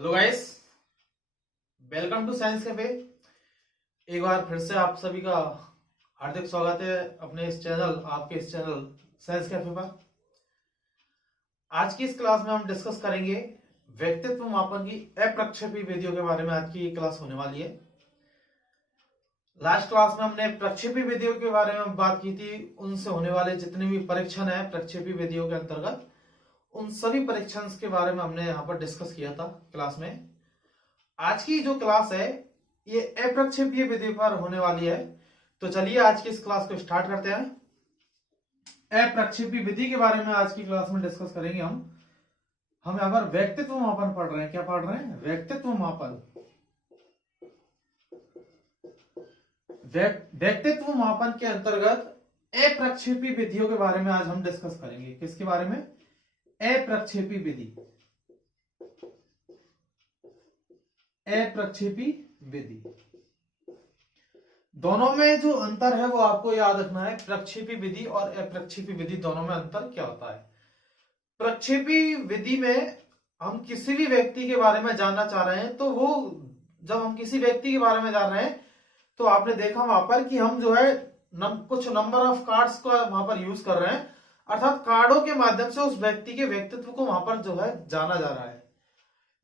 Hello guys, welcome to Science Cafe. एक बार फिर से आप सभी का हार्दिक स्वागत है अपने आपके इस चैनल साइंस कैफे पर। आज की इस क्लास में हम डिस्कस करेंगे व्यक्तित्व मापन की अप्रक्षेपी विधियों के बारे में। आज की क्लास होने वाली है। लास्ट क्लास में हमने प्रक्षेपी विधियों के बारे में बात की थी। उनसे होने वाले जितने भी परीक्षण है प्रक्षेपी विधियों के अंतर्गत, उन सभी परीक्षण के बारे में हमने यहाँ पर डिस्कस किया था क्लास में। आज की जो क्लास है ये अप्रक्षेपीय विधि पर होने वाली है। तो चलिए आज की इस क्लास को स्टार्ट करते हैं। अप्रक्षेपी विधि के बारे में आज की क्लास में डिस्कस करेंगे हम यहाँ पर व्यक्तित्व मापन पढ़ रहे हैं। क्या पढ़ रहे हैं? व्यक्तित्व मापन। व्यक्तित्व मापन के अंतर्गत अप्रक्षेपी विधियों के बारे में आज हम डिस्कस करेंगे। किसके बारे में? अप्रक्षेपी विधि। अप्रक्षेपी विधि, दोनों में जो अंतर है वो आपको याद रखना है। प्रक्षेपी विधि और अप्रक्षेपी विधि दोनों में अंतर क्या होता है? प्रक्षेपी विधि में हम किसी भी व्यक्ति के बारे में जानना चाह रहे हैं, तो वो जब हम किसी व्यक्ति के बारे में जान रहे हैं तो आपने देखा वहां पर कि हम जो है कुछ नंबर ऑफ कार्ड्स को वहां पर यूज कर रहे हैं, अर्थात कार्डों के माध्यम से उस व्यक्ति के व्यक्तित्व को वहां पर जो है जाना जा रहा है।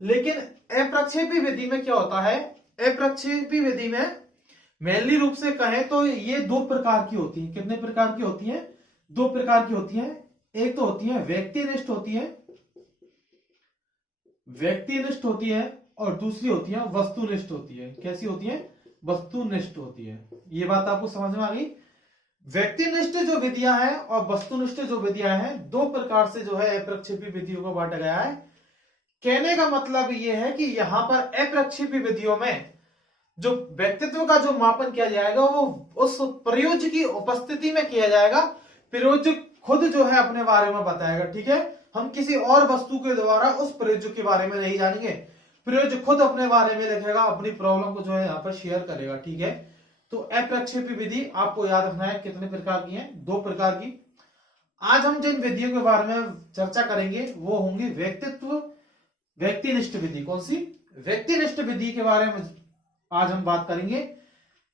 लेकिन अप्रक्षेपी विधि में क्या होता है? अप्रक्षेपी विधि में मेनली रूप से कहें तो ये दो प्रकार की होती है। कितने प्रकार की होती है? दो प्रकार की होती है। एक तो होती है व्यक्तिनिष्ठ होती है, व्यक्तिनिष्ठ होती है, और दूसरी होती है वस्तुनिष्ठ होती है। कैसी होती है? वस्तुनिष्ठ होती है। ये बात आपको समझ में आ गई? व्यक्तिनिष्ठ जो विधियां हैं और वस्तुनिष्ठ जो विधियां हैं, दो प्रकार से जो है अप्रक्षेपी विधियों को बांटा गया है। कहने का मतलब यह है कि यहां पर अप्रक्षेपी विधियों में जो व्यक्तित्व का जो मापन किया जाएगा वो उस प्रयोज्य की उपस्थिति में किया जाएगा। प्रयोज्य खुद जो है अपने बारे में बताएगा। ठीक है, हम किसी और वस्तु के द्वारा उस प्रयोज्य के बारे में नहीं जानेंगे। प्रयोज्य खुद अपने बारे में लिखेगा, अपनी प्रॉब्लम को जो है यहाँ पर शेयर करेगा। ठीक है, तो अप्रक्षेपी विधि आपको याद रखना है कितने प्रकार की है? दो प्रकार की। आज हम जिन विधियों के बारे में चर्चा करेंगे वो होंगी व्यक्तिनिष्ठ विधि। कौन सी? व्यक्तिनिष्ठ विधि के बारे में आज हम बात करेंगे,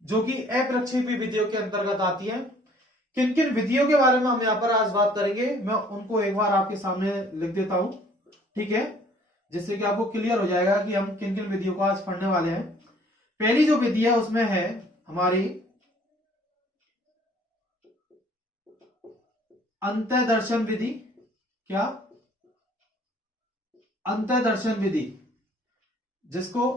जो कि अप्रक्षेपी विधियों के अंतर्गत आती है। किन किन विधियों के बारे में हम यहाँ पर आज बात करेंगे, मैं उनको एक बार आपके सामने लिख देता हूं। ठीक है, जिससे कि आपको क्लियर हो जाएगा कि हम किन किन विधियों को आज पढ़ने वाले हैं। पहली जो विधि है उसमें है हमारी अंतःदर्शन विधि। क्या? अंतःदर्शन विधि, जिसको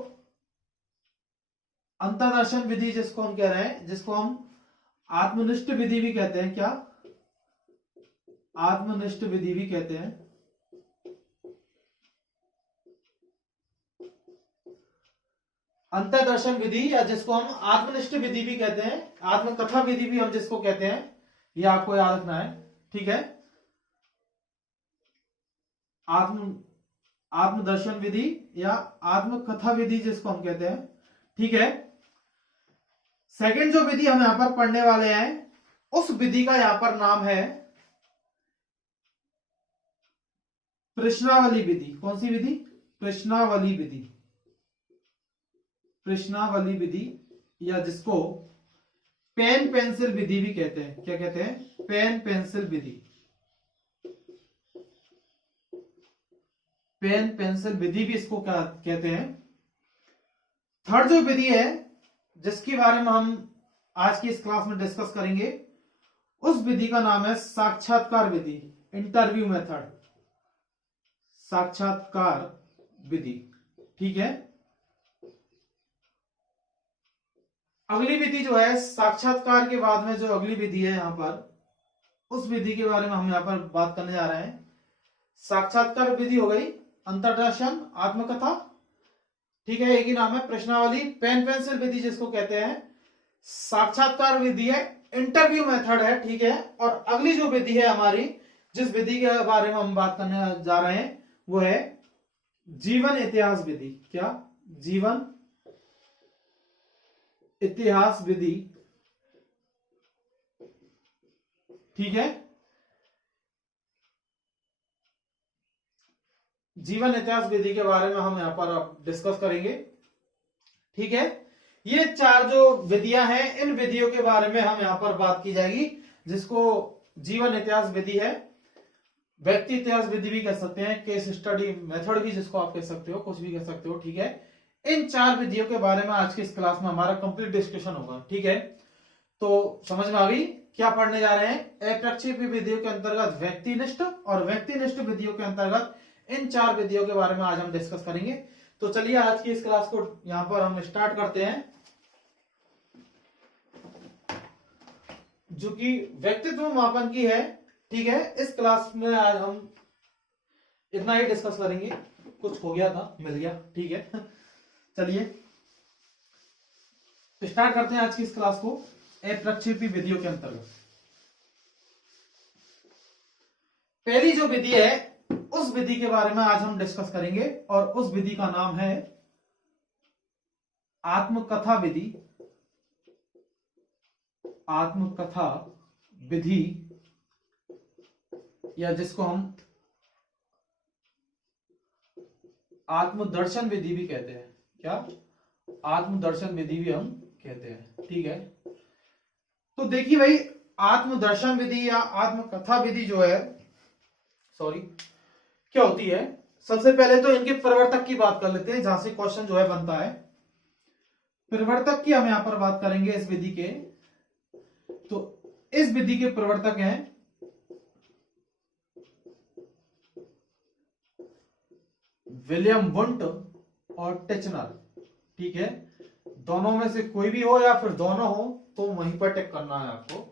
अंतःदर्शन विधि जिसको हम कह रहे हैं, जिसको हम आत्मनिष्ठ विधि भी कहते हैं। क्या? आत्मनिष्ठ विधि भी कहते हैं। अंतःदर्शन विधि या जिसको हम आत्मनिष्ठ विधि भी कहते हैं, आत्मकथा विधि भी हम जिसको कहते हैं, यह आपको याद रखना है। ठीक है, आत्मदर्शन विधि या आत्मकथा विधि जिसको हम कहते हैं। ठीक है, सेकंड जो विधि हम यहां पर पढ़ने वाले हैं उस विधि का यहां पर नाम है प्रश्नावली विधि। कौन सी विधि? प्रश्नावली विधि। प्रश्नावली विधि या जिसको पेन पेंसिल विधि भी कहते हैं। क्या कहते हैं? पेन पेंसिल विधि। पेन पेंसिल विधि भी इसको क्या कहते हैं। थर्ड जो विधि है जिसके बारे में हम आज की इस क्लास में डिस्कस करेंगे, उस विधि का नाम है साक्षात्कार विधि, इंटरव्यू मेथड, साक्षात्कार विधि। ठीक है, अगली विधि जो है साक्षात्कार के बाद में जो अगली विधि है यहां पर, उस विधि के बारे में हम यहां पर बात करने जा रहे हैं। साक्षात्कार विधि हो गई, अंतर्दर्शन, आत्मकथा। ठीक है, एक ही नाम है प्रश्नावली। पेन पेंसिल विधि जिसको कहते हैं, साक्षात्कार विधि है, इंटरव्यू मेथड है। ठीक है, और अगली जो विधि है हमारी, जिस विधि के बारे में हम बात करने जा रहे हैं, वो है जीवन इतिहास विधि। क्या? जीवन इतिहास विधि। ठीक है, जीवन इतिहास विधि के बारे में हम यहाँ पर अब डिस्कस करेंगे। ठीक है, ये 4 जो विधियां हैं, इन विधियों के बारे में हम यहाँ पर बात की जाएगी, जिसको जीवन इतिहास विधि है, व्यक्ति इतिहास विधि भी कह सकते हैं, केस स्टडी मेथड भी जिसको आप कह सकते हो, कुछ भी कह सकते हो। ठीक है, इन 4 विधियों के बारे में आज की इस क्लास में हमारा कंप्लीट डिस्कशन होगा। ठीक है, तो समझ में आ गई क्या पढ़ने जा रहे हैं। अप्रक्षेपी विधियों के अंतर्गत व्यक्तिनिष्ठ और व्यक्तिनिष्ठ विधियों के अंतर्गत इन 4 विधियों के बारे में आज हम डिस्कस करेंगे। तो चलिए आज की इस क्लास को यहां पर हम स्टार्ट करते हैं, जो कि व्यक्तित्व मापन की है। ठीक है, इस क्लास में आज हम इतना ही डिस्कस करेंगे, कुछ हो गया था मिल गया। ठीक है, चलिए स्टार्ट करते हैं आज की इस क्लास को अप्रक्षेपी विधियों के अंतर्गत। पहली जो विधि है उस विधि के बारे में आज हम डिस्कस करेंगे, और उस विधि का नाम है आत्मकथा विधि। आत्मकथा विधि, या जिसको हम आत्मदर्शन विधि भी कहते हैं। क्या? आत्मदर्शन विधि भी हम कहते हैं। ठीक है, तो देखिए भाई, आत्मदर्शन विधि या आत्मकथा विधि जो है, सॉरी, क्या होती है। सबसे पहले तो इनके प्रवर्तक की बात कर लेते हैं, जहां से क्वेश्चन जो है बनता है। प्रवर्तक की हम यहां पर बात करेंगे इस विधि के। तो इस विधि के प्रवर्तक हैं विलियम वुंट और टिचनर। ठीक है, दोनों में से कोई भी हो या फिर दोनों हो तो वहीं पर टिक करना है आपको।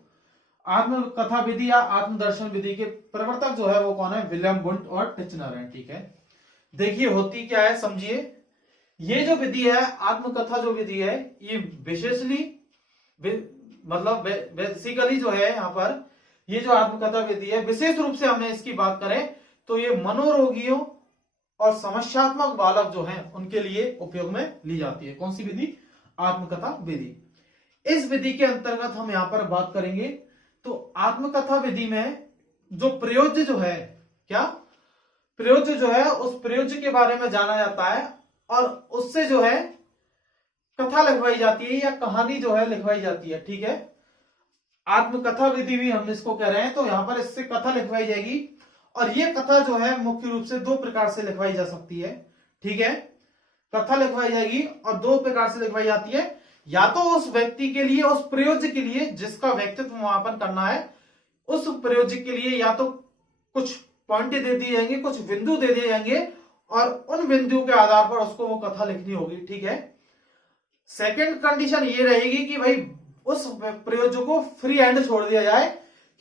आत्मकथा विधि या आत्मदर्शन विधि के प्रवर्तक जो है वो कौन है? विलियम वुंट और टिचनर है। ठीक है, देखिए होती क्या है, समझिए। ये जो विधि है, आत्मकथा जो विधि है, ये विशेषली मतलब बेसिकली जो है यहाँ पर, ये जो आत्मकथा विधि है, विशेष रूप से हमें इसकी बात करें तो ये मनोरोगियों और समस्यात्मक बालक जो हैं उनके लिए उपयोग में ली जाती है। कौन सी विधि? आत्मकथा विधि। इस विधि के अंतर्गत हम यहां पर बात करेंगे। तो आत्मकथा विधि में जो प्रयोज्य जो है, क्या प्रयोज्य जो है, उस प्रयोज्य के बारे में जाना जाता है, और उससे जो है कथा लिखवाई जाती है या कहानी जो है लिखवाई जाती है। ठीक है, आत्मकथा विधि भी हम इसको कह रहे हैं, तो यहां पर इससे कथा लिखवाई जाएगी, और ये कथा जो है मुख्य रूप से 2 प्रकार से लिखवाई जा सकती है। ठीक है, कथा लिखवाई जाएगी और 2 प्रकार से लिखवाई जाती है। या तो उस व्यक्ति के लिए, उस प्रयोज्य के लिए जिसका व्यक्तित्व मापन करना है, उस प्रयोज्य के लिए या तो कुछ पॉइंट दे दिए जाएंगे, कुछ बिंदु दे दिए जाएंगे, और उन बिंदुओं के आधार पर उसको वो कथा लिखनी होगी। ठीक है, सेकंड कंडीशन ये रहेगी कि भाई उस प्रयोज्य को फ्री हैंड छोड़ दिया जाए,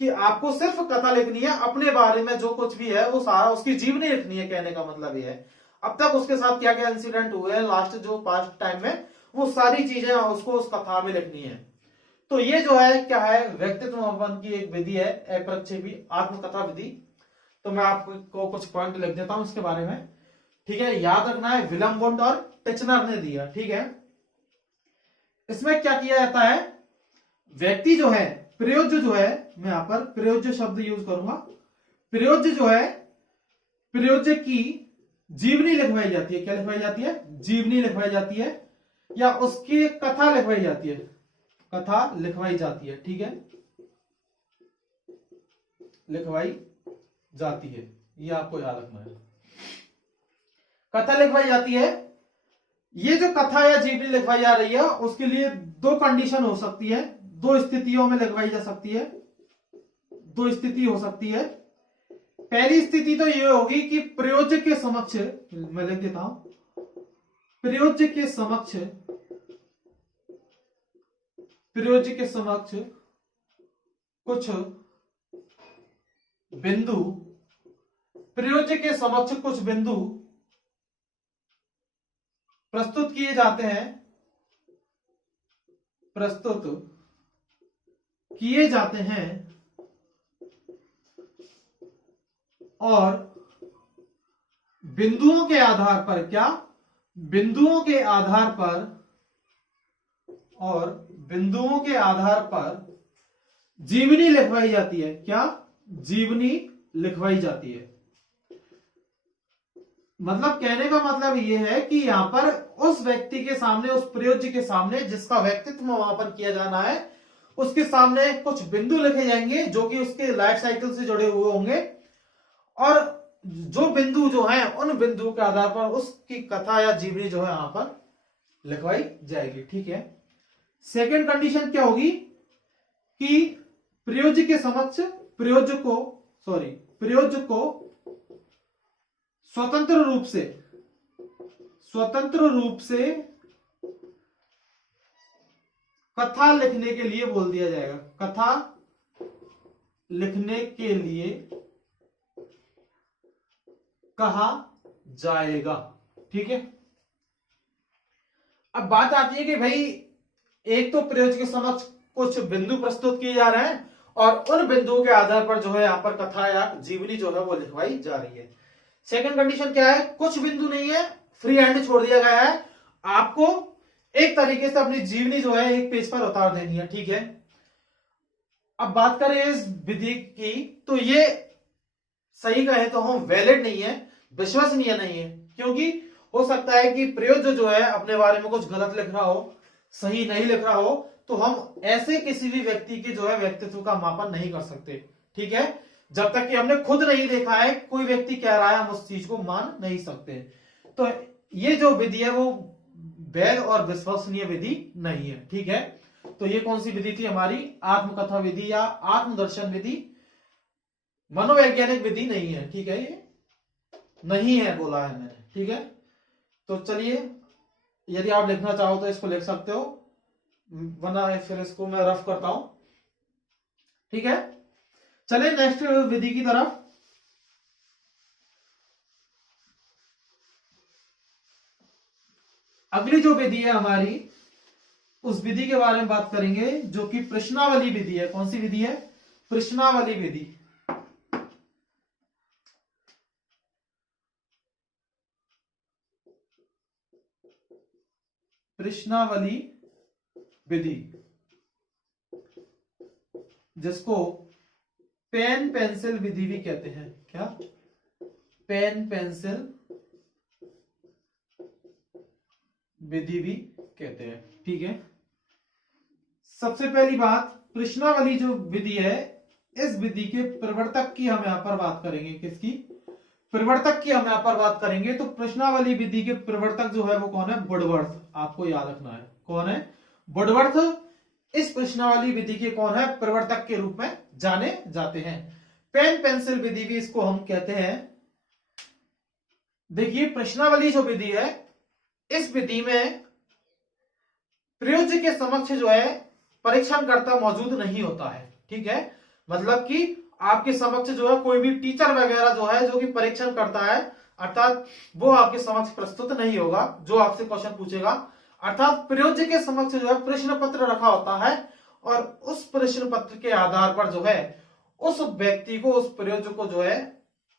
कि आपको सिर्फ कथा लिखनी है, अपने बारे में जो कुछ भी है वो सारा उसकी जीवनी लिखनी है। कहने का मतलब ये है अब तक उसके साथ क्या क्या इंसिडेंट हुए हैं लास्ट जो पास्ट टाइम में, वो सारी चीजें उसको उस कथा में लिखनी है। तो ये जो है क्या है, व्यक्तित्व मापन की एक विधि है, अप्रक्षेपी आत्मकथा विधि। तो मैं आपको कुछ पॉइंट लिख देता हूं इसके बारे में। ठीक है, याद रखना है, विलियम वुंट और टिचनर ने दिया। ठीक है, इसमें क्या किया जाता है, व्यक्ति जो है, प्रयोज्य जो है, मैं यहां पर प्रयोज्य शब्द यूज करूंगा। प्रयोज्य जो है, प्रयोज्य की जीवनी लिखवाई जाती है। क्या लिखवाई जाती है? जीवनी लिखवाई जाती है, या उसकी कथा लिखवाई जाती है। कथा लिखवाई जाती है। ठीक है, लिखवाई जाती है, ये आपको याद रखना है। कथा लिखवाई जाती है। ये जो कथा या जीवनी लिखवाई जा रही है, उसके लिए 2 कंडीशन हो सकती है, 2 स्थितियों में लिखवाई जा सकती है। 2 स्थिति हो सकती है। पहली स्थिति तो ये होगी कि प्रयोज्य के समक्ष, मैं लिख देता हूं, प्रयोज्य के समक्ष, प्रयोज्य के समक्ष कुछ बिंदु, प्रयोज्य के समक्ष कुछ बिंदु प्रस्तुत किए जाते हैं, प्रस्तुत किए जाते हैं, और बिंदुओं के आधार पर, क्या बिंदुओं के आधार पर, और बिंदुओं के आधार पर जीवनी लिखवाई जाती है। क्या जीवनी लिखवाई जाती है। मतलब कहने का मतलब ये है कि यहाँ पर उस व्यक्ति के सामने, उस प्रयोज्य के सामने जिसका व्यक्तित्व वहां पर किया जाना है, उसके सामने कुछ बिंदु लिखे जाएंगे जो कि उसके लाइफ साइकिल से जुड़े हुए होंगे, और जो बिंदु जो है उन बिंदुओं के आधार पर उसकी कथा या जीवनी जो है यहां पर लिखवाई जाएगी। ठीक है। सेकेंड कंडीशन क्या होगी कि प्रयोज्य के समक्ष प्रयोज्य को स्वतंत्र रूप से कथा लिखने के लिए बोल दिया जाएगा। कथा लिखने के लिए कहा जाएगा। ठीक है। अब बात आती है कि भाई एक तो प्रयोज्य के समक्ष कुछ बिंदु प्रस्तुत किए जा रहे हैं और उन बिंदुओं के आधार पर जो है यहां पर कथा या जीवनी जो है वो लिखवाई जा रही है। सेकंड कंडीशन क्या है? कुछ बिंदु नहीं है, फ्री हैंड छोड़ दिया गया है, आपको एक तरीके से अपनी जीवनी जो है एक पेज पर उतार देनी है। ठीक है। अब बात करें इस विधि की, तो ये सही कहे तो हम वैलिड नहीं है, विश्वसनीय नहीं है, क्योंकि हो सकता है कि प्रयोज्य जो है अपने बारे में कुछ गलत लिख रहा हो, सही नहीं लिख रहा हो, तो हम ऐसे किसी भी व्यक्ति के जो है व्यक्तित्व का मापन नहीं कर सकते। ठीक है। जब तक कि हमने खुद नहीं देखा है, कोई व्यक्ति कह रहा है, हम उस चीज को मान नहीं सकते। तो ये जो विधि है वो वैध और विश्वसनीय विधि नहीं है। ठीक है। तो ये कौन सी विधि थी हमारी? आत्मकथा विधि या आत्मदर्शन विधि, मनोवैज्ञानिक विधि नहीं है। ठीक है। ये नहीं है बोला है मैंने। ठीक है। तो चलिए, यदि आप लिखना चाहो तो इसको लिख सकते हो, वरना फिर इसको मैं रफ करता हूं। ठीक है। चलिए नेक्स्ट विधि की तरफ। अगली जो विधि है हमारी, उस विधि के बारे में बात करेंगे जो कि प्रश्नावली विधि है। कौन सी विधि है? प्रश्नावली विधि। प्रश्नावली विधि, जिसको पेन पेंसिल विधि भी कहते हैं। क्या? पेन पेंसिल विधि भी कहते हैं। ठीक है। सबसे पहली बात, प्रश्नावली जो विधि है, इस विधि के प्रवर्तक की हम यहां पर बात करेंगे। किसकी? प्रवर्तक की हम यहां पर बात करेंगे। तो प्रश्नावली विधि के प्रवर्तक जो है वो कौन है? वुडवर्थ। आपको याद रखना है कौन है? वुडवर्थ इस प्रश्नावली विधि के कौन है? प्रवर्तक के रूप में जाने जाते हैं। पेन पेंसिल विधि भी इसको हम कहते हैं। देखिए, प्रश्नावली जो विधि है, इस विधि में प्रयोज्य के समक्ष जो है परीक्षणकर्ता मौजूद नहीं होता है। ठीक है। मतलब कि आपके समक्ष जो है कोई भी टीचर वगैरह जो है, जो कि परीक्षण करता है, अर्थात वो आपके समक्ष प्रस्तुत नहीं होगा जो आपसे क्वेश्चन पूछेगा। अर्थात प्रयोज्य के समक्ष जो है प्रश्न पत्र रखा होता है और उस प्रश्न पत्र के आधार पर जो है उस व्यक्ति को, उस प्रयोज्य को जो है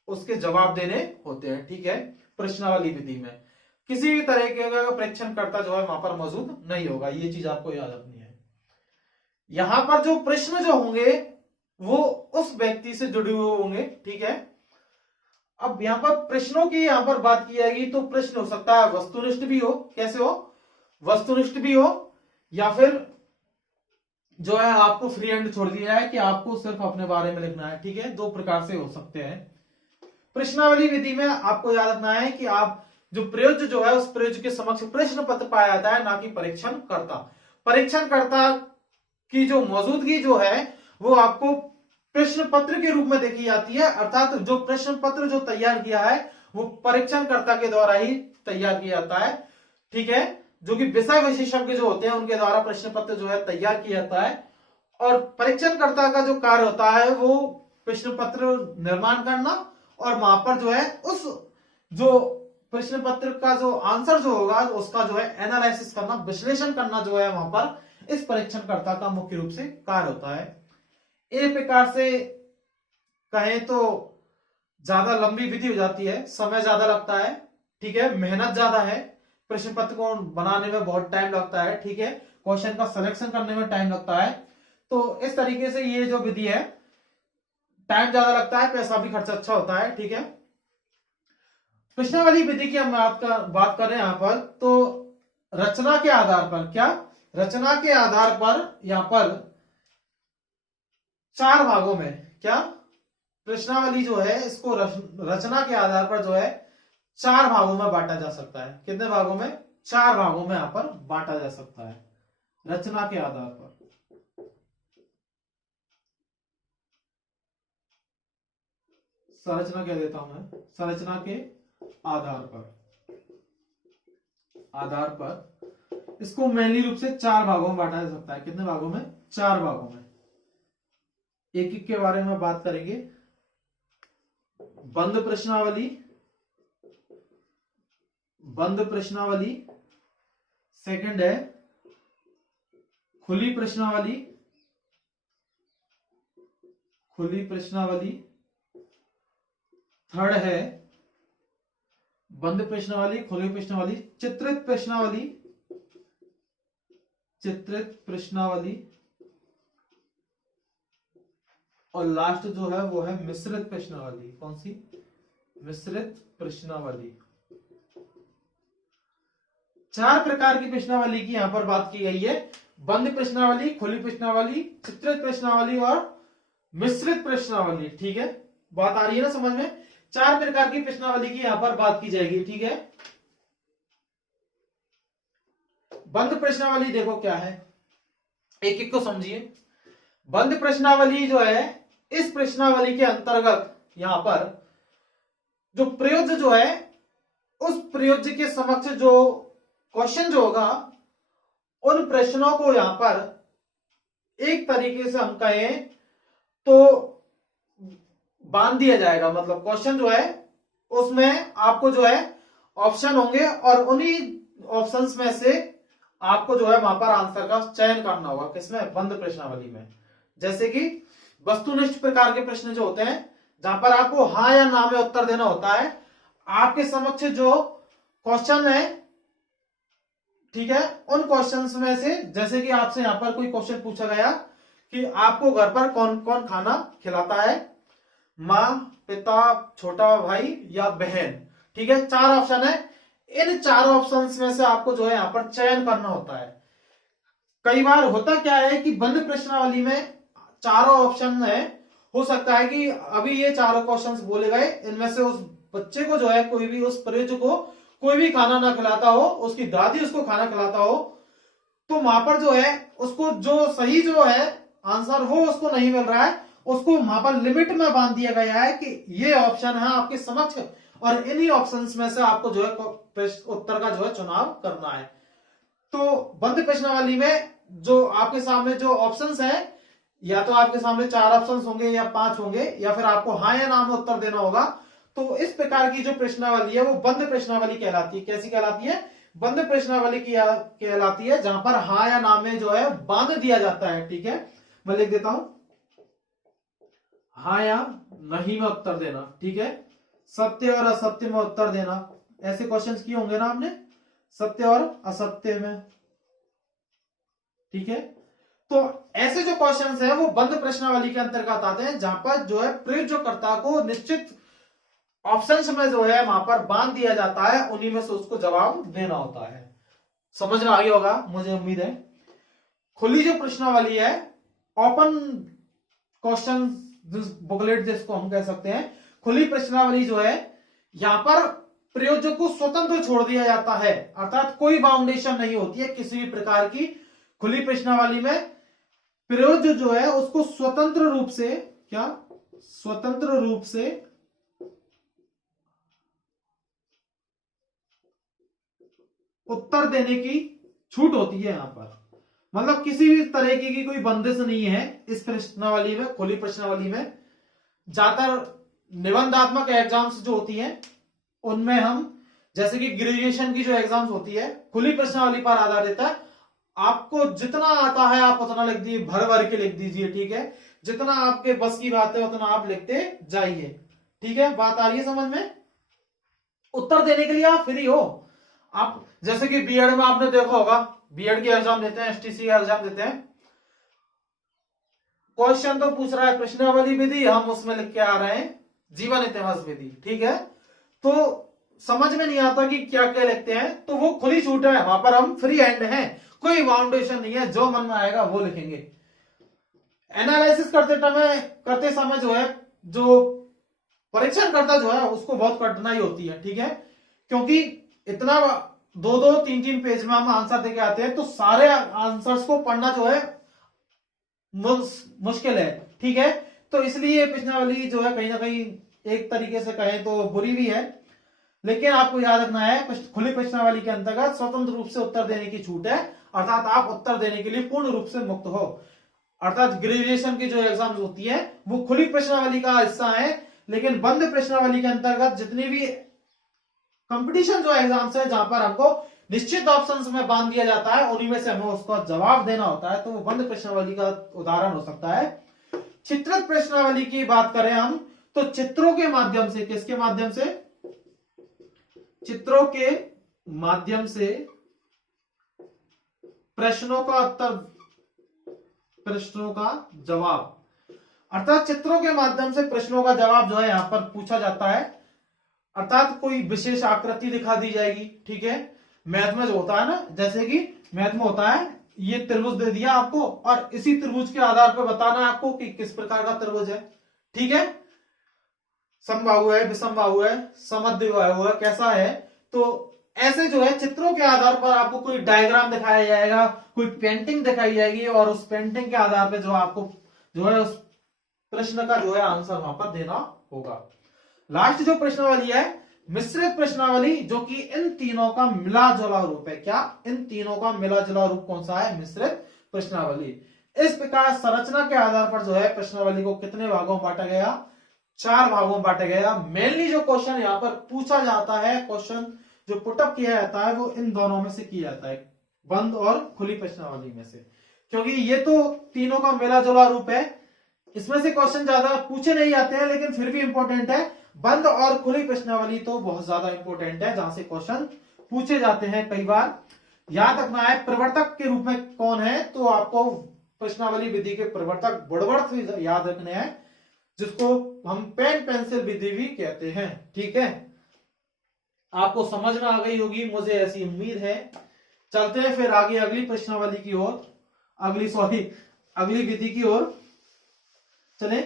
उसके जवाब देने होते हैं। ठीक है। प्रश्नावली विधि में किसी भी तरीके का परीक्षण करता जो है वहां पर मौजूद नहीं होगा। ये चीज आपको याद रखनी है। यहां पर जो प्रश्न जो होंगे वो उस व्यक्ति से जुड़े हुए होंगे। ठीक है। अब यहां पर प्रश्नों की यहां पर बात की जाएगी, तो प्रश्न हो सकता है वस्तुनिष्ठ भी हो। कैसे हो? वस्तुनिष्ठ भी हो, या फिर जो है आपको फ्री हैंड छोड़ दिया है कि आपको सिर्फ अपने बारे में लिखना है। ठीक है। दो प्रकार से हो सकते हैं। प्रश्नावली विधि में आपको याद रखना है कि आप जो प्रयोज्य जो है उस प्रयोज्य के समक्ष प्रश्न पत्र पाया जाता है, ना कि परीक्षण करता। परीक्षण करता की जो मौजूदगी जो है वो आपको प्रश्न पत्र के रूप में देखी जाती है। अर्थात जो प्रश्न पत्र जो तैयार किया है वो परीक्षणकर्ता के द्वारा ही तैयार किया जाता है। ठीक है। जो कि विषय विशेषज्ञ जो होते हैं उनके द्वारा प्रश्न पत्र जो है तैयार किया जाता है। और परीक्षणकर्ता का जो कार्य होता है वो प्रश्न पत्र निर्माण करना और वहां पर जो है उस जो प्रश्न पत्र का जो आंसर जो होगा उसका जो है एनालिसिस करना, विश्लेषण करना जो है वहां पर इस परीक्षणकर्ता का मुख्य रूप से कार्य होता है। एक प्रकार से कहें तो ज्यादा लंबी विधि हो जाती है, समय ज्यादा लगता है। ठीक है। मेहनत ज्यादा है, प्रश्न पत्र को बनाने में बहुत टाइम लगता है। ठीक है। क्वेश्चन का सिलेक्शन करने में टाइम लगता है। तो इस तरीके से ये जो विधि है, टाइम ज्यादा लगता है, पैसा भी खर्चा अच्छा होता है। ठीक है। प्रश्नावली विधि की हम बात कर रहे हैं यहां पर, तो रचना के आधार पर, क्या रचना के आधार पर यहां पर 4 भागों में, क्या प्रश्नावली जो है इसको रचना के आधार पर जो है 4 भागों में बांटा जा सकता है। कितने भागों में? 4 भागों में यहां पर बांटा जा सकता है रचना के आधार पर। संरचना कह देता हूं मैं, संरचना के आधार पर इसको मेनली रूप से 4 भागों में बांटा जा सकता है। कितने भागों में? 4 भागों में। एक एक के बारे में बात करेंगे। बंद प्रश्नावली, सेकंड है खुली प्रश्नावली, थर्ड है बंद प्रश्नावली, खुली प्रश्नावली, चित्रित प्रश्नावली, और लास्ट जो है वो है मिश्रित प्रश्नावली। कौन सी? मिश्रित प्रश्नावली। 4 प्रकार की प्रश्नावली की यहां पर बात की गई है। बंद प्रश्नावली, खुली प्रश्नावली, चित्रित प्रश्नावली और मिश्रित प्रश्नावली। ठीक है, बात आ रही है ना समझ में? 4 प्रकार की प्रश्नावली की यहां पर बात की जाएगी। ठीक है, बंद प्रश्नावली देखो क्या है, एक एक को समझिए। बंद प्रश्नावली जो है, इस प्रश्नावली के अंतर्गत यहां पर जो प्रयोज्य जो है, उस प्रयोज्य के समक्ष जो क्वेश्चन जो होगा, उन प्रश्नों को यहां पर एक तरीके से हम कहें तो बांध दिया जाएगा। मतलब क्वेश्चन जो है उसमें आपको जो है ऑप्शन होंगे और उन्हीं ऑप्शंस में से आपको जो है वहां पर आंसर का चयन करना होगा। किसमें? बंद प्रश्नावली में। जैसे कि वस्तुनिष्ठ प्रकार के प्रश्न जो होते हैं, जहां पर आपको हाँ या ना में उत्तर देना होता है। आपके समक्ष जो क्वेश्चन है, ठीक है, उन क्वेश्चंस में से, जैसे कि आपसे यहां पर कोई क्वेश्चन पूछा गया कि आपको घर पर कौन कौन खाना खिलाता है, माँ, पिता, छोटा भाई या बहन। ठीक है, 4 ऑप्शन है। इन 4 ऑप्शंस में से आपको जो है यहां पर चयन करना होता है। कई बार होता क्या है कि बंद प्रश्नावली में चारों ऑप्शन है, हो सकता है कि अभी ये चारों क्वेश्चंस बोले गए, इनमें से उस बच्चे को जो है, कोई भी उस प्रयोजक को कोई भी खाना ना खिलाता हो, उसकी दादी उसको खाना खिलाता हो, तो वहां पर जो है उसको जो सही जो है आंसर वो उसको नहीं मिल रहा है, उसको वहां पर लिमिट में बांध दिया गया है कि ये ऑप्शन है आपके समक्ष और इन्हीं ऑप्शंस में से आपको जो है उत्तर का जो है चुनाव करना है। तो बंद प्रश्नावली में जो आपके सामने जो ऑप्शंस है, या तो आपके सामने 4 ऑप्शंस होंगे या 5 होंगे, या फिर आपको हाँ या ना में उत्तर देना होगा। तो इस प्रकार की जो प्रश्नावली है वो बंद प्रश्नावली कहलाती है। कैसी कहलाती है? बंद प्रश्नावली कहलाती है, जहां पर हाँ या ना में जो है बांध दिया जाता है। ठीक है, मैं लिख देता हूं, हाँ या नहीं में उत्तर देना। ठीक है, सत्य और असत्य में उत्तर देना। ऐसे क्वेश्चंस किए होंगे ना आपने, सत्य और असत्य में। ठीक है, तो ऐसे जो क्वेश्चंस हैं वो बंद प्रश्नावली के अंतर्गत आते हैं, जहां पर जो है प्रयोजकर्ता को निश्चित ऑप्शंस में जो है वहां पर बांध दिया जाता है, उन्हीं में से उसको जवाब देना होता है। समझ में आ गया होगा मुझे उम्मीद है। खुली जो प्रश्नावली है, ओपन क्वेश्चन बुकलेट जिसको हम कह सकते हैं, खुली प्रश्नावली जो है, यहां पर प्रयोजक को स्वतंत्र छोड़ दिया जाता है, अर्थात कोई बाउंडेशन नहीं होती है किसी भी प्रकार की। खुली प्रश्नावली में प्रयोज्य जो है उसको स्वतंत्र रूप से, क्या स्वतंत्र रूप से उत्तर देने की छूट होती है यहां पर। मतलब किसी भी तरह की कोई बंदिश नहीं है इस प्रश्नावली में, खुली प्रश्नावली में। ज्यादातर निबंधात्मक एग्जाम्स जो होती हैं उनमें हम, जैसे कि ग्रेजुएशन की जो एग्जाम्स होती है, खुली प्रश्नावली पर आधारित है। आपको जितना आता है आप उतना लिख दीजिए, भर भर के लिख दीजिए। ठीक है, जितना आपके बस की बात है उतना आप लिखते जाइए। ठीक है, बात आ रही है समझ में? उत्तर देने के लिए आप फ्री हो। आप जैसे कि बीएड में आपने देखा होगा, बीएड की एग्जाम देते हैं, एसटीसी का एग्जाम देते हैं, क्वेश्चन तो पूछ रहा है प्रश्नावली विधि, हम उसमें लिख के आ रहे हैं जीवन इतिहास विधि। ठीक है, तो समझ में नहीं आता कि क्या क्या लिखते हैं तो वो खुली छूट है, वहां पर हम फ्री हैंड हैं, कोई फाउंडेशन नहीं है, जो मन में आएगा वो लिखेंगे। एनालिसिस करते समय जो है, जो परीक्षण करता जो है उसको बहुत कठिनाई होती है, ठीक है, क्योंकि इतना 2-2, 3-3 पेज में हम आंसर देके आते हैं, तो सारे आंसर्स को पढ़ना जो है मुश्किल है, ठीक है। तो इसलिए प्रश्नावली जो है कहीं ना कहीं एक तरीके से कहें तो बुरी भी है, लेकिन आपको याद रखना है खुली प्रश्नावली के अंतर्गत स्वतंत्र रूप से उत्तर देने की छूट है, अर्थात आप उत्तर देने के लिए पूर्ण रूप से मुक्त हो। अर्थात ग्रेजुएशन की जो एग्जाम होती है वो खुली प्रश्नावली का हिस्सा है, लेकिन बंद प्रश्नावली के अंतर्गत जितनी भी कंपटीशन जो एग्जाम्स है जहां पर हमको निश्चित ऑप्शंस में बांध दिया जाता है, उन्हीं में से हमें उसका जवाब देना होता है, तो वो बंद प्रश्नावली का उदाहरण हो सकता है। चित्रित प्रश्नावली की बात करें हम तो चित्रों के माध्यम से, किसके माध्यम से, चित्रों के माध्यम से प्रश्नों का उत्तर, प्रश्नों का जवाब, अर्थात चित्रों के माध्यम से प्रश्नों का जवाब जो है यहां पर पूछा जाता है। अर्थात कोई विशेष आकृति दिखा दी जाएगी, ठीक है, मैथ में जो होता है ना, जैसे कि मैथ में होता है ये त्रिभुज दे दिया आपको और इसी त्रिभुज के आधार पर बताना है आपको कि किस प्रकार का त्रिभुज है, ठीक है, समबाहु है, विषमबाहु है, समद्विबाहु है, कैसा है। तो ऐसे जो है चित्रों के आधार पर आपको कोई डायग्राम दिखाया जाएगा, कोई पेंटिंग दिखाई जाएगी और उस पेंटिंग के आधार पर जो आपको जो है उस प्रश्न का जो है आंसर वहां पर देना होगा। लास्ट जो प्रश्नावली है मिश्रित प्रश्नावली, जो कि इन तीनों का मिला जुला रूप है। क्या इन तीनों का मिला जुला रूप कौन सा है? मिश्रित प्रश्नावली। इस प्रकार संरचना के आधार पर जो है प्रश्नावली को कितने भागों में बांटा गया? 4 भागों में बांटा गया। मेनली जो क्वेश्चन यहाँ पर पूछा जाता है, क्वेश्चन जो पुटअप किया जाता है वो इन दोनों में से किया जाता है, बंद और खुली प्रश्नावली में से, क्योंकि ये तो तीनों का मिला जुला रूप है। इसमें से क्वेश्चन ज्यादा पूछे नहीं जाते हैं, लेकिन फिर भी इंपॉर्टेंट है। बंद और खुली प्रश्नावली तो बहुत ज्यादा इंपॉर्टेंट है, जहां से क्वेश्चन पूछे जाते हैं कई बार। याद रखना है प्रवर्तक के रूप में कौन है, तो आपको प्रश्नावली विधि के प्रवर्तक वुडवर्थ याद रखने हैं, जिसको हम पेन पेंसिल विधि भी कहते हैं। ठीक है, आपको समझ में आ गई होगी, मुझे ऐसी उम्मीद है। चलते हैं फिर आगे अगली प्रश्नावली की ओर, अगली विधि की ओर चले।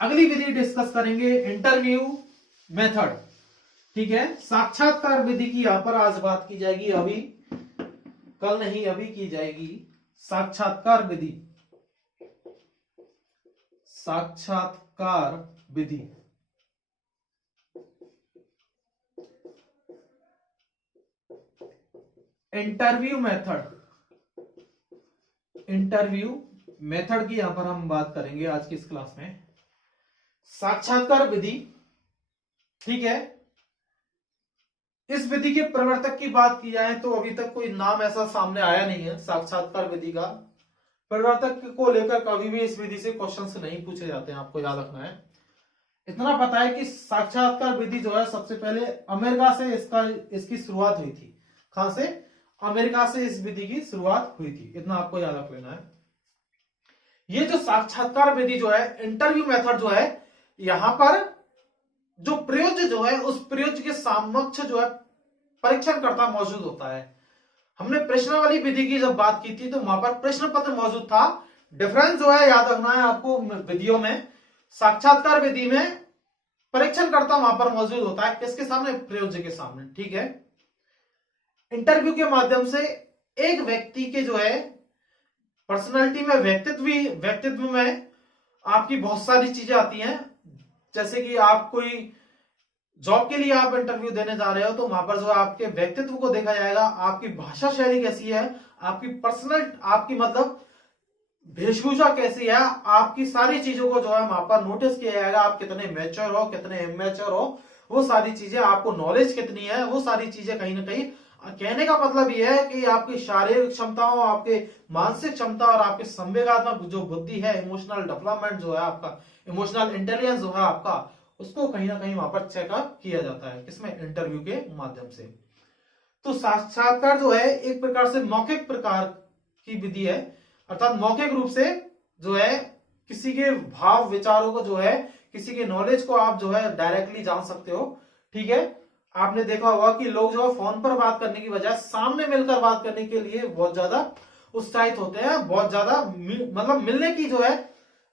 अगली विधि डिस्कस करेंगे इंटरव्यू मेथड। ठीक है, साक्षात्कार विधि की यहां पर आज बात की जाएगी, अभी कल नहीं, अभी की जाएगी साक्षात्कार विधि। साक्षात्कार विधि इंटरव्यू मेथड की यहां पर हम बात करेंगे आज की इस क्लास में। साक्षात्कार विधि, ठीक है, इस विधि के प्रवर्तक की बात की जाए तो अभी तक कोई नाम ऐसा सामने आया नहीं है साक्षात्कार विधि का। प्रवर्तक को लेकर कभी भी इस विधि से क्वेश्चंस नहीं पूछे जाते हैं, आपको याद रखना है। इतना पता है कि साक्षात्कार विधि जो है सबसे पहले अमेरिका से इसकी शुरुआत हुई थी। कहां से? अमेरिका से इस विधि की शुरुआत हुई थी, इतना आपको याद रख लेना है। ये जो साक्षात्कार विधि जो है, इंटरव्यू मेथड जो है, यहां पर जो प्रयोज्य जो है उस प्रयोज्य के समक्ष जो है परीक्षणकर्ता मौजूद होता है। हमने प्रश्नावली विधि की जब बात की थी तो वहां पर प्रश्न पत्र मौजूद था। डिफरेंस जो है याद रखना है आपको विधियों में। साक्षात्कार विधि में परीक्षणकर्ता वहां पर मौजूद होता है, किसके सामने? प्रयोज्य के सामने। ठीक है, इंटरव्यू के माध्यम से एक व्यक्ति के जो है पर्सनालिटी में, व्यक्तित्व में आपकी बहुत सारी चीजें आती हैं। जैसे कि आप कोई जॉब के लिए आप इंटरव्यू देने जा रहे हो तो वहां पर जो आपके व्यक्तित्व को देखा जाएगा, आपकी भाषा शैली कैसी है, आपकी मतलब वेशभूषा कैसी है, आपकी सारी चीजों को जो है वहां पर नोटिस किया जाएगा। आप कितने मैच्योर हो, कितने इमेच्योर हो, वो सारी चीजें, आपको नॉलेज कितनी है, वो सारी चीजें कहीं ना कहीं। कहने का मतलब यह है कि आपकी शारीरिक क्षमताओं, आपके मानसिक क्षमता और आपके संवेगात्मक जो बुद्धि है, इमोशनल डेवलपमेंट जो है आपका, इमोशनल इंटेलिजेंस जो है आपका, उसको कहीं ना कहीं वहां पर चेकअप किया जाता है। किसमें? इंटरव्यू के माध्यम से। तो साक्षात्कार जो है एक प्रकार से मौखिक प्रकार की विधि है, अर्थात मौखिक रूप से जो है किसी के भाव विचारों को जो है किसी के नॉलेज को आप जो है डायरेक्टली जान सकते हो। ठीक है, आपने देखा होगा कि लोग जो है फोन पर बात करने की बजाय सामने मिलकर बात करने के लिए बहुत ज्यादा उत्साहित होते हैं, बहुत ज्यादा मतलब मिलने की जो है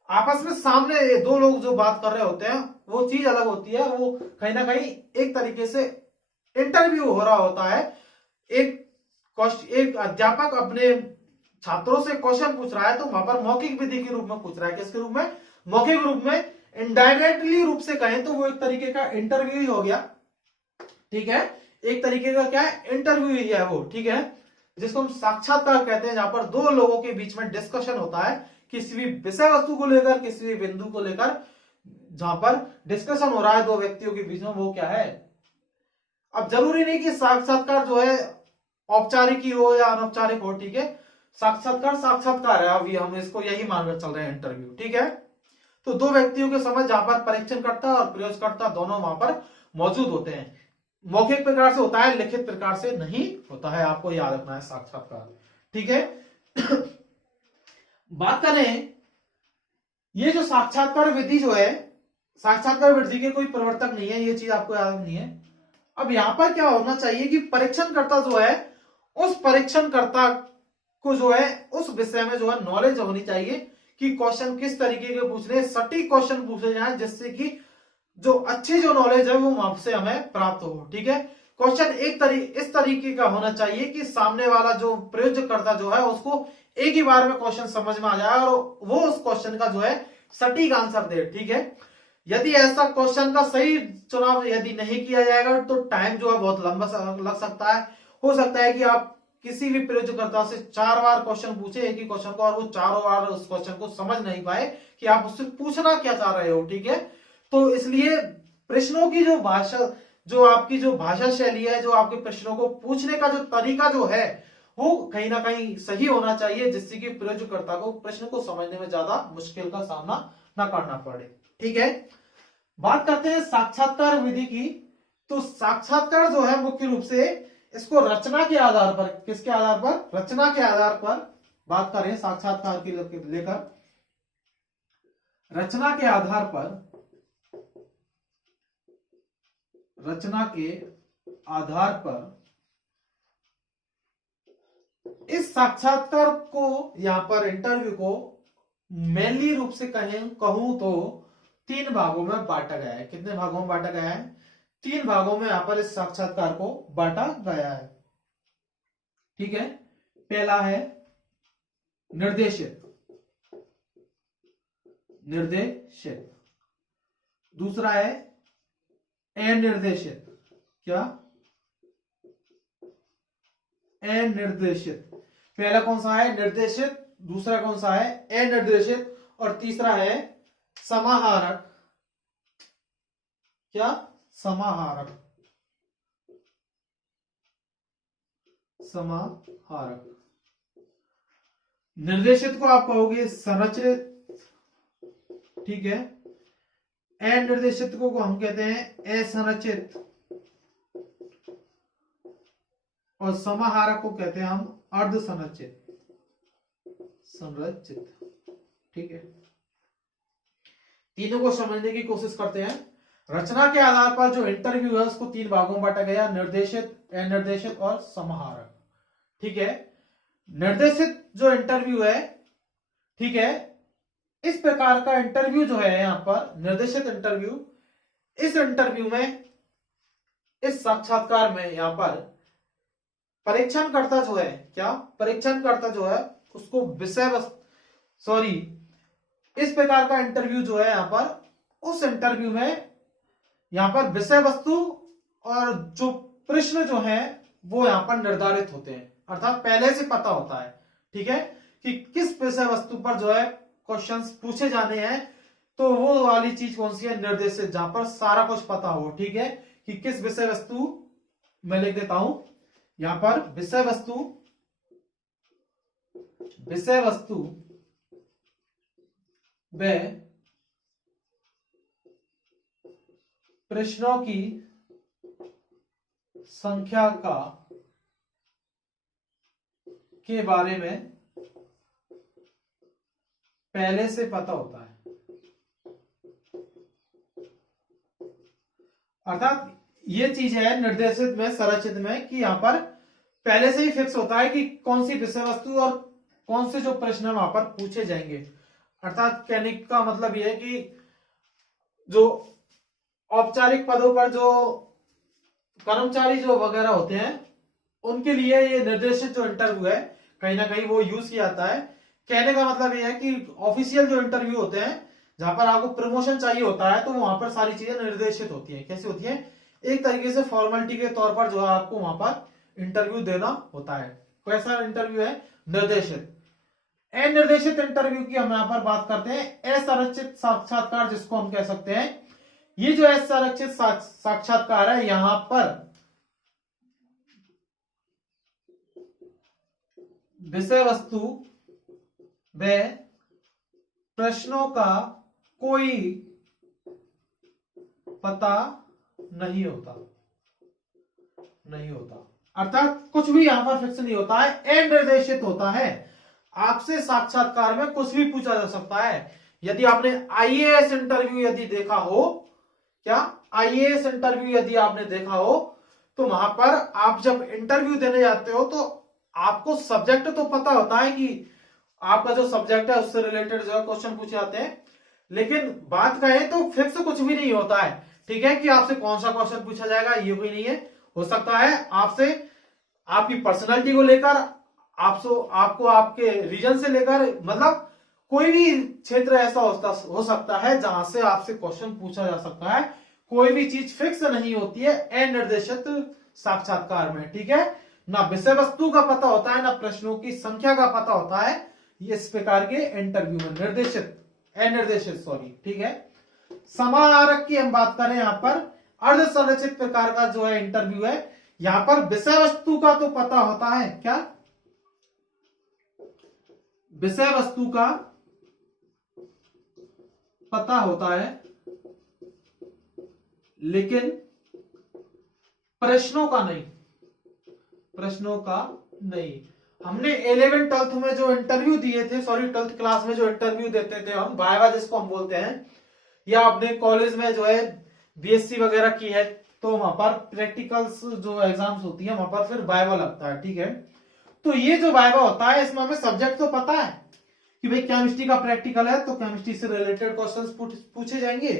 आपस में सामने दो लोग जो बात कर रहे होते हैं वो चीज अलग होती है। वो कहीं ना कहीं एक तरीके से इंटरव्यू हो रहा होता है। एक अध्यापक अपने छात्रों से क्वेश्चन पूछ रहा है तो वहां पर मौखिक विधि के रूप में पूछ रहा है। किसके रूप में? मौखिक रूप में। इनडायरेक्टली रूप से कहें तो वो एक तरीके का इंटरव्यू ही हो गया। ठीक है, एक तरीके का क्या है? इंटरव्यू ही है वो। ठीक है, जिसको हम साक्षात्कार कहते हैं, जहां पर दो लोगों के बीच में डिस्कशन होता है किसी भी विषय वस्तु को लेकर, किसी भी बिंदु को लेकर, जहां पर डिस्कशन हो रहा है दो व्यक्तियों के बीच में, वो क्या है? अब जरूरी नहीं कि साक्षात्कार जो है औपचारिक ही हो या अनौपचारिक हो। ठीक है, साक्षात्कार साक्षात्कार है, अभी हम इसको यही मानकर चल रहे हैं इंटरव्यू। ठीक है, तो दो व्यक्तियों के समझ जहां पर परीक्षणकर्ता और प्रयोगकर्ता दोनों वहां पर मौजूद होते हैं। मौखिक प्रकार से होता है, लिखित प्रकार से नहीं होता है, आपको याद रखना है साक्षात्कार। ठीक है बात करें, ये जो साक्षात्कार विधि जो है, साक्षात्कार विधि के कोई प्रवर्तक नहीं है, ये चीज आपको याद नहीं है। अब यहां पर क्या होना चाहिए कि परीक्षणकर्ता जो है, उस परीक्षणकर्ता को जो है उस विषय में जो है नॉलेज होनी चाहिए कि क्वेश्चन किस तरीके के पूछने, सटीक क्वेश्चन पूछे जाए, जिससे कि जो अच्छी जो नॉलेज है वो वहां से हमें प्राप्त हो। ठीक है, क्वेश्चन इस तरीके का होना चाहिए कि सामने वाला जो प्रयोजकर्ता जो है उसको एक ही बार में क्वेश्चन समझ में आ जाए और वो उस क्वेश्चन का जो है सटीक आंसर दे। ठीक है, यदि ऐसा क्वेश्चन का सही चुनाव यदि नहीं किया जाएगा तो टाइम जो है बहुत लंबा लग सकता है। हो सकता है कि आप किसी भी प्रयोजकर्ता से 4 बार क्वेश्चन पूछे एक ही क्वेश्चन को, और वो चारों बार उस क्वेश्चन को समझ नहीं पाए कि आप उससे पूछना क्या चाह रहे हो। ठीक है, तो इसलिए प्रश्नों की जो भाषा, जो आपकी जो भाषा शैली है, जो आपके प्रश्नों को पूछने का जो तरीका जो है, वो कहीं ना कहीं सही होना चाहिए, जिससे कि प्रयोजकर्ता को प्रश्न को समझने में ज्यादा मुश्किल का सामना ना करना पड़े। ठीक है, बात करते हैं साक्षात्कार विधि की। तो साक्षात्कार जो है मुख्य रूप से इसको रचना के आधार पर, किसके आधार पर? रचना के आधार पर बात करें साक्षात्कार की लेकर, रचना के आधार पर, रचना के आधार पर इस साक्षात्कार को, यहां पर इंटरव्यू को मेनली रूप से कहूं तो 3 भागों में बांटा गया है। कितने भागों में बांटा गया है? 3 भागों में यहां पर इस साक्षात्कार को बांटा गया है। ठीक है, पहला है निर्देशित, निर्देशित। दूसरा है अनिर्देशित। क्या? अनिर्देशित। पहला कौन सा है? निर्देशित। दूसरा कौन सा है? अनिर्देशित। और तीसरा है समाहारक। क्या? समाहारक। समाहारक। निर्देशित को आप कहोगे संरचित। ठीक है, अनिर्देशित को हम कहते हैं असंरचित, और समाहारक को कहते हैं हम अर्धसंरचित, संरचित। ठीक है, तीनों को समझने की कोशिश करते हैं। रचना के आधार पर जो इंटरव्यू है उसको 3 भागों में बांटा गया, निर्देशित, अनिर्देशित और समाहारक। ठीक है, निर्देशित जो इंटरव्यू है, ठीक है, इस प्रकार का इंटरव्यू जो है यहां पर निर्देशित इंटरव्यू, इस इंटरव्यू में, इस साक्षात्कार में यहां पर परीक्षणकर्ता जो है, क्या? परीक्षणकर्ता जो है उसको विषय वस्तु, सॉरी, इस प्रकार का इंटरव्यू जो है यहां पर, उस इंटरव्यू में यहां पर विषय वस्तु और जो प्रश्न जो है वो यहां पर निर्धारित होते हैं, अर्थात पहले से पता होता है। ठीक है, कि किस विषय वस्तु पर जो है क्वेश्चंस पूछे जाने हैं, तो वो वाली चीज कौन सी है? निर्देशित, जहां पर सारा कुछ पता हो। ठीक है, कि किस विषय वस्तु, मैं लिख देता हूं यहां पर, विषय वस्तु, विषय वस्तु व प्रश्नों की संख्या के बारे में पहले से पता होता है। अर्थात ये चीज है निर्देशित में, संरचित में, कि यहाँ पर पहले से ही फिक्स होता है कि कौन सी विषय वस्तु और कौन से जो प्रश्न वहां पर पूछे जाएंगे। अर्थात कहने का मतलब यह है कि जो औपचारिक पदों पर जो कर्मचारी जो वगैरह होते हैं उनके लिए ये निर्देशित जो इंटरव्यू है कहीं ना कहीं वो यूज किया जाता है। कहने का मतलब यह है कि ऑफिशियल जो इंटरव्यू होते हैं जहां पर आपको प्रमोशन चाहिए होता है तो वहां पर सारी चीजें निर्देशित होती हैं। कैसी होती है? एक तरीके से फॉर्मेलिटी के तौर पर जो है आपको वहां पर इंटरव्यू देना होता है। कैसा इंटरव्यू है? निर्देशित। अनिर्देशित इंटरव्यू की हम यहां पर बात करते हैं। असंरचित साक्षात्कार जिसको हम कह सकते हैं। ये जो असंरचित साक्षात्कार है यहां पर विषय वस्तु व प्रश्नों का कोई पता नहीं होता। अर्थात कुछ भी यहां पर फिक्स नहीं होता है, अनिर्देशित होता है। आपसे साक्षात्कार में कुछ भी पूछा जा सकता है। यदि आपने आईएएस इंटरव्यू यदि देखा हो, क्या आईएएस इंटरव्यू यदि आपने देखा हो तो वहां पर आप जब इंटरव्यू देने जाते हो तो आपको सब्जेक्ट तो पता होता है कि आपका जो सब्जेक्ट है उससे रिलेटेड जो है क्वेश्चन पूछे जाते हैं, लेकिन बात कहें तो फिक्स कुछ भी नहीं होता है। ठीक है कि आपसे कौन सा क्वेश्चन पूछा जाएगा ये कोई नहीं है। हो सकता है आपसे आपकी पर्सनालिटी को लेकर, आपको आपके रीजन से लेकर, मतलब कोई भी क्षेत्र ऐसा हो सकता है जहां से आपसे क्वेश्चन पूछा जा सकता है। कोई भी चीज फिक्स नहीं होती है अनिर्देशित साक्षात्कार में। ठीक है, ना विषय वस्तु का पता होता है, ना प्रश्नों की संख्या का पता होता है इस प्रकार के इंटरव्यू में। अनिर्देशित ठीक है। समाहारक की हम बात करें यहां पर अर्ध संरचित प्रकार का जो है इंटरव्यू है। यहां पर विषय वस्तु का तो पता होता है, क्या विषय वस्तु का पता होता है लेकिन प्रश्नों का नहीं। हमने 11 12th में जो इंटरव्यू दिए थे, 12th क्लास में जो इंटरव्यू देते थे हम, वाइवा जिसको हम बोलते हैं, या अपने कॉलेज में जो है बीएससी वगैरह की है तो वहां पर प्रैक्टिकल्स जो एग्जाम्स होती है वहां पर फिर वाइवा लगता है। ठीक है, तो ये जो वाइवा होता है इसमें हमें सब्जेक्ट तो पता है कि भाई केमिस्ट्री का प्रैक्टिकल है तो केमिस्ट्री से रिलेटेड क्वेश्चंस पूछे जाएंगे,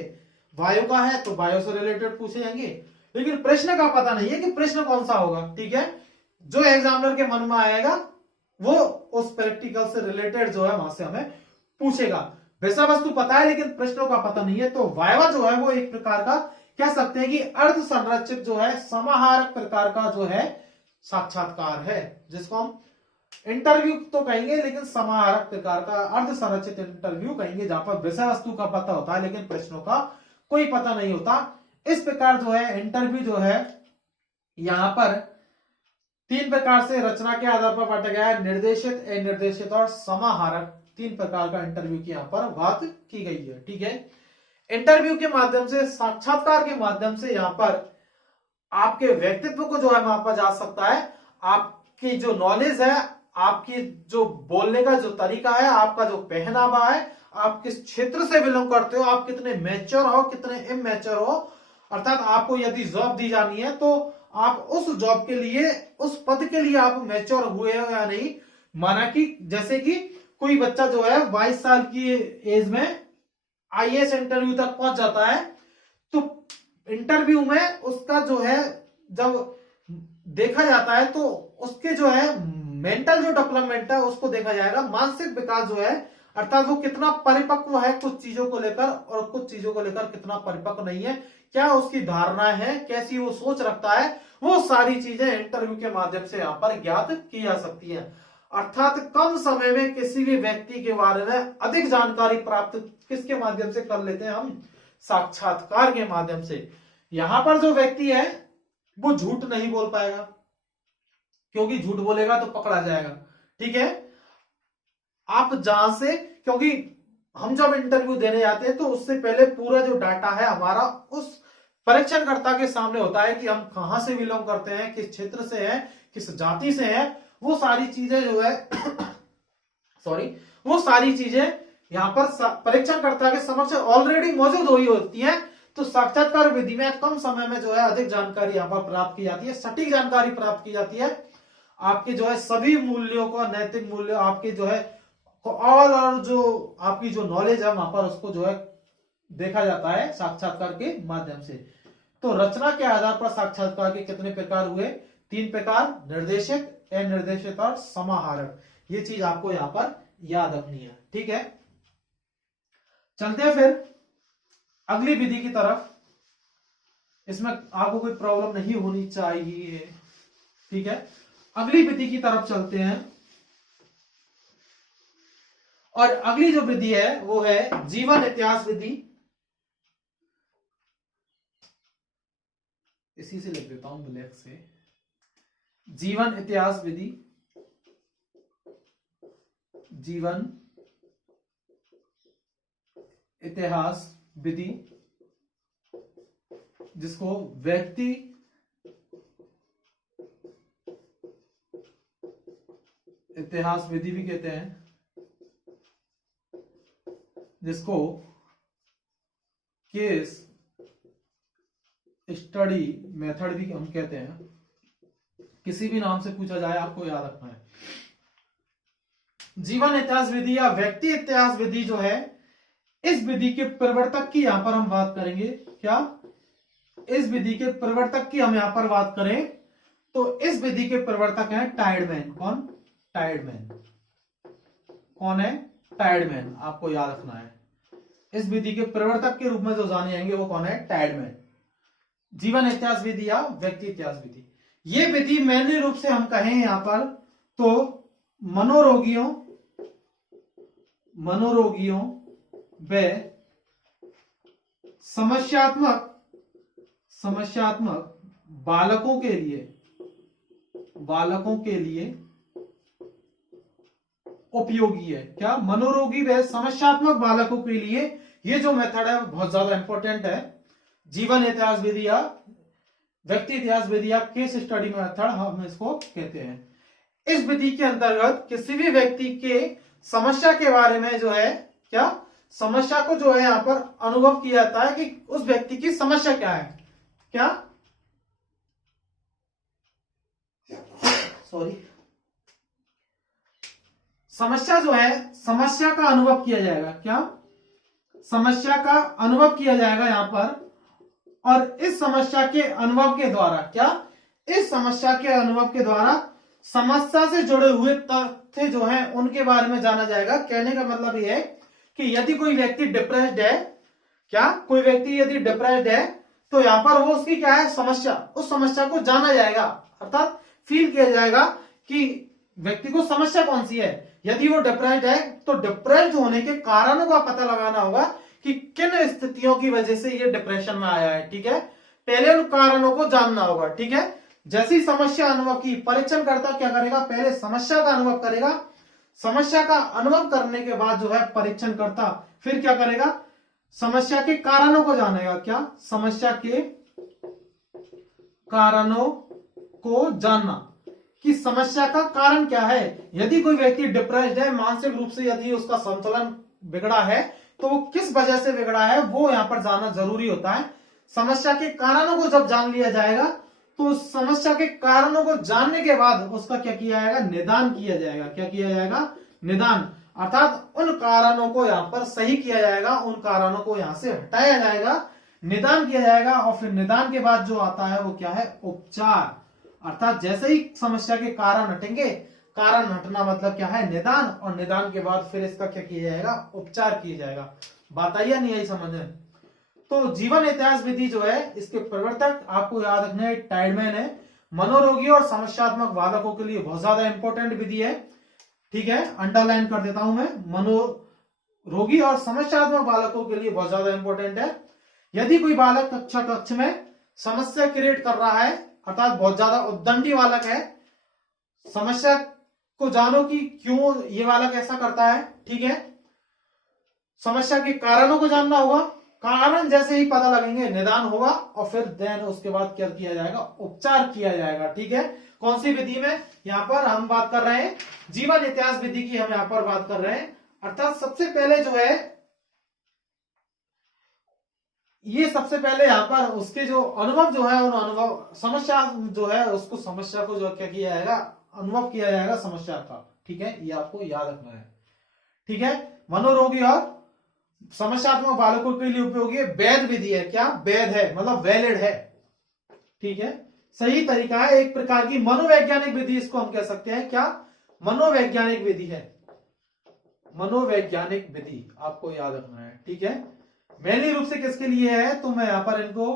बायो का है तो बायो से रिलेटेड पूछे जाएंगे, लेकिन प्रश्न का पता नहीं है कि प्रश्न कौन सा होगा। ठीक है, जो एग्जामिनर के मन में आएगा वो उस प्रैक्टिकल से रिलेटेड जो है वहां से हमें पूछेगा। विषय वस्तु पता है लेकिन प्रश्नों का पता नहीं है, तो वाइवा जो है वो एक प्रकार का कह सकते हैं कि अर्ध संरचित जो है समाहारक प्रकार का जो है साक्षात्कार है, जिसको हम इंटरव्यू तो कहेंगे लेकिन समाहारक प्रकार का अर्ध संरचित इंटरव्यू कहेंगे, जहां पर विषय वस्तु का पता होता है लेकिन प्रश्नों का कोई पता नहीं होता। इस प्रकार जो है इंटरव्यू जो है यहां पर 3 प्रकार से रचना के आधार पर बांटा गया है। निर्देशित, अनिर्देशित और समाहारक 3 प्रकार का इंटरव्यू की यहां पर बात की गई है। ठीक है, इंटरव्यू के माध्यम से, साक्षात्कार के माध्यम से यहां पर आपके व्यक्तित्व को जो है मापा जा सकता है। आपकी जो नॉलेज है, आपकी जो बोलने का जो तरीका है, आपका जो पहनावा है, आप किस क्षेत्र से बिलोंग करते हो, आप कितने मैच्योर हो, कितने इमैच्योर हो। अर्थात आपको यदि जॉब दी जानी है तो आप उस जॉब के लिए, उस पद के लिए आप मैच्योर हुए हो या नहीं। माना कि जैसे कि कोई बच्चा जो है 22 साल की एज में आईएएस इंटरव्यू तक पहुंच जाता है, तो इंटरव्यू में उसका जो है जब देखा जाता है तो उसके जो है मेंटल जो डेवलपमेंट है उसको देखा जाएगा, मानसिक विकास जो है, अर्थात वो कितना परिपक्व है कुछ चीजों को लेकर और कुछ चीजों को लेकर कितना परिपक्व नहीं है, क्या उसकी धारणा है, कैसी वो सोच रखता है, वो सारी चीजें इंटरव्यू के माध्यम से यहाँ पर ज्ञात की जा सकती है। अर्थात कम समय में किसी भी व्यक्ति के बारे में अधिक जानकारी प्राप्त किसके माध्यम से कर लेते हैं हम? साक्षात्कार के माध्यम से। यहां पर जो व्यक्ति है वो झूठ नहीं बोल पाएगा, क्योंकि झूठ बोलेगा तो पकड़ा जाएगा। ठीक है, आप जहां से, क्योंकि हम जब इंटरव्यू देने जाते हैं तो उससे पहले पूरा जो डाटा है हमारा उस परीक्षणकर्ता के सामने होता है कि हम कहां से बिलोंग करते हैं, किस क्षेत्र से हैं, किस जाति से हैं, वो सारी चीजें जो है वो सारी चीजें यहां पर परीक्षणकर्ता के समक्ष ऑलरेडी मौजूद हुई होती हैं। तो साक्षात्कार विधि में कम समय में जो है अधिक जानकारी यहाँ पर प्राप्त की जाती है, सटीक जानकारी प्राप्त की जाती है। आपके जो है सभी मूल्यों को, नैतिक मूल्य आपके जो है ऑल, और जो आपकी जो नॉलेज है वहां पर उसको जो है देखा जाता है साक्षात्कार के माध्यम से। तो रचना के आधार पर साक्षात्कार के कितने प्रकार हुए? 3 प्रकार, निर्देशित, अनिर्देशित और समाहारक। ये चीज आपको यहां पर याद रखनी है, ठीक है। चलते हैं फिर अगली विधि की तरफ। इसमें आपको कोई प्रॉब्लम नहीं होनी चाहिए, ठीक है। अगली विधि की तरफ चलते हैं, और अगली जो विधि है वो है जीवन इतिहास विधि। इसी से लिख देता हूं ब्लैक से, जीवन इतिहास विधि। जीवन इतिहास विधि, जिसको व्यक्ति इतिहास विधि भी कहते हैं, जिसको केस स्टडी मेथड भी हम कहते हैं। किसी भी नाम से पूछा जाए आपको याद रखना है। जीवन इतिहास विधि या व्यक्ति इतिहास विधि जो है, इस विधि के प्रवर्तक की यहां पर हम बात करेंगे। क्या? इस विधि के प्रवर्तक की हम यहां पर बात करें तो इस विधि के प्रवर्तक हैं टायर्डमैन। कौन? टायर्डमैन। कौन है? टायर्डमैन। आपको याद रखना है, इस विधि के प्रवर्तक के रूप में जो जाने जाएंगे वो कौन है? टायर्डमैन। जीवन इतिहास विधि या व्यक्ति इतिहास विधि, ये विधि मेनली रूप से हम कहें यहां पर तो मनोरोगियों व समस्यात्मक बालकों के लिए उपयोगी है। क्या? मनोरोगी व समस्यात्मक बालकों के लिए ये जो मेथड है बहुत ज्यादा इंपॉर्टेंट है। जीवन इतिहास विधि या व्यक्ति इतिहास विधि या केस स्टडी मेथड हम इसको कहते हैं। इस विधि के अंतर्गत किसी भी व्यक्ति के समस्या के बारे में जो है, क्या समस्या को जो है यहां पर अनुभव किया जाता है कि उस व्यक्ति की समस्या क्या है। क्या? सॉरी, समस्या जो है, समस्या का अनुभव किया जाएगा। क्या? समस्या का अनुभव किया जाएगा यहां पर, और इस समस्या के अनुभव के द्वारा, क्या इस समस्या के अनुभव के द्वारा समस्या से जुड़े हुए तथ्य जो हैं उनके बारे में जाना जाएगा। कहने का मतलब यह है कि यदि कोई व्यक्ति डिप्रेस्ड है, क्या कोई व्यक्ति यदि डिप्रेस्ड है तो यहां पर वो उसकी क्या है समस्या, उस समस्या को जाना जाएगा, अर्थात फील किया जाएगा कि व्यक्ति को समस्या कौन सी है। यदि वो डिप्रेस्ड है तो डिप्रेस्ड होने के कारणों का पता लगाना होगा कि किन स्थितियों की वजह से ये डिप्रेशन में आया है। ठीक है, पहले उन कारणों को जानना होगा। ठीक है, जैसी समस्या अनुभव की, परीक्षण करता क्या करेगा, पहले समस्या का अनुभव करेगा, समस्या का अनुभव करने के बाद जो है परीक्षण करता फिर क्या करेगा, समस्या के कारणों को जानेगा। क्या? समस्या के कारणों को जानना कि समस्या का कारण क्या है। यदि कोई व्यक्ति डिप्रेस्ड है, मानसिक रूप से यदि उसका संतुलन बिगड़ा है तो वो किस वजह से बिगड़ा है वो यहां पर जानना जरूरी होता है। समस्या के कारणों को जब जान लिया जाएगा तो समस्या के कारणों को जानने के बाद उसका क्या किया जाएगा, निदान किया जाएगा। क्या किया जाएगा? निदान, अर्थात उन कारणों को यहां पर सही किया जाएगा, उन कारणों को यहां से हटाया जाएगा, निदान किया जाएगा, और फिर निदान के बाद जो आता है वो क्या है, उपचार। अर्थात जैसे ही समस्या के कारण हटेंगे, कारण हटना मतलब क्या है, निदान, और निदान के बाद फिर इसका क्या किया जाएगा, उपचार किया जाएगा। बात आई या नहीं आई समझ में? तो जीवन इतिहास विधि जो है इसके प्रवर्तक आपको याद रखना है टायर्डमैन है। मनोरोगी और समस्यात्मक बालकों के लिए बहुत ज्यादा इंपॉर्टेंट विधि है। ठीक है, अंडरलाइन कर देता हूं मैं, मनोरोगी और समस्यात्मक बालकों के लिए बहुत ज्यादा इंपॉर्टेंट है। यदि कोई बालक कक्ष में समस्या क्रिएट कर रहा है, अर्थात बहुत ज्यादा उद्दंडी बालक है, समस्या को जानो कि क्यों ये बालक ऐसा करता है। ठीक है, समस्या के कारणों को जानना होगा, कारण जैसे ही पता लगेंगे निदान होगा, और फिर देन उसके बाद क्या किया जाएगा, उपचार किया जाएगा। ठीक है, कौन सी विधि में? यहां पर हम बात कर रहे हैं जीवन इतिहास विधि की, हम यहां पर बात कर रहे हैं। अर्थात सबसे पहले जो है ये सबसे पहले यहाँ पर उसके जो अनुभव जो है, उन अनुभव समस्या जो है उसको, समस्या को जो क्या किया जाएगा, अनुभव किया जाएगा समस्या का। ठीक है, ये आपको याद रखना है। ठीक है, मनोरोगी और समस्यात्मक बालकों के लिए उपयोगी है, वैध विधि है। क्या वैध है, मतलब वैलिड है। ठीक है, सही तरीका है, एक प्रकार की मनोवैज्ञानिक विधि इसको हम कह सकते हैं। क्या, मनोवैज्ञानिक विधि है, मनोवैज्ञानिक विधि आपको याद रखना है। ठीक है, मेनली रूप से किसके लिए है, तो मैं यहां पर इनको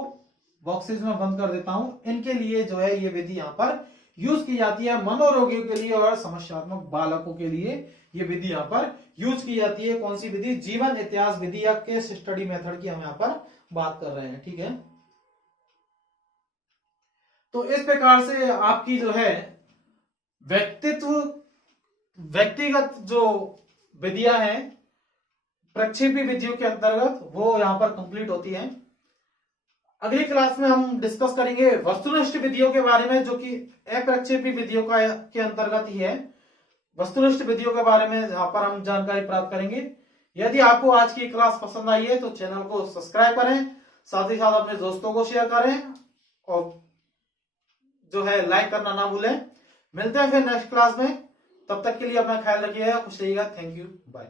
बॉक्सेस में बंद कर देता हूं। इनके लिए जो है ये विधि यहां पर यूज की जाती है, मनोरोगियों के लिए और समस्यात्मक बालकों के लिए ये विधि यहां पर यूज की जाती है। कौन सी विधि, जीवन इतिहास विधि या केस स्टडी मेथड की हम यहां पर बात कर रहे हैं। ठीक है, तो इस प्रकार से आपकी जो है व्यक्तिगत जो विधियां हैं प्रक्षेपी विधियों के अंतर्गत, वो यहां पर कंप्लीट होती हैं। अगली क्लास में हम डिस्कस करेंगे वस्तुनिष्ठ विधियों के बारे में, जो कि अप्रक्षेपी विधियों का के अंतर्गत ही है। वस्तुनिष्ठ विधियों के बारे में यहां पर हम जानकारी प्राप्त करेंगे। यदि आपको आज की क्लास पसंद आई है तो चैनल को सब्सक्राइब करें, साथ ही साथ अपने दोस्तों को शेयर करें और जो है लाइक करना ना भूलें। मिलते हैं फिर नेक्स्ट क्लास में, तब तक के लिए अपना ख्याल रखिएगा, खुश रहिएगा। Thank you, bye.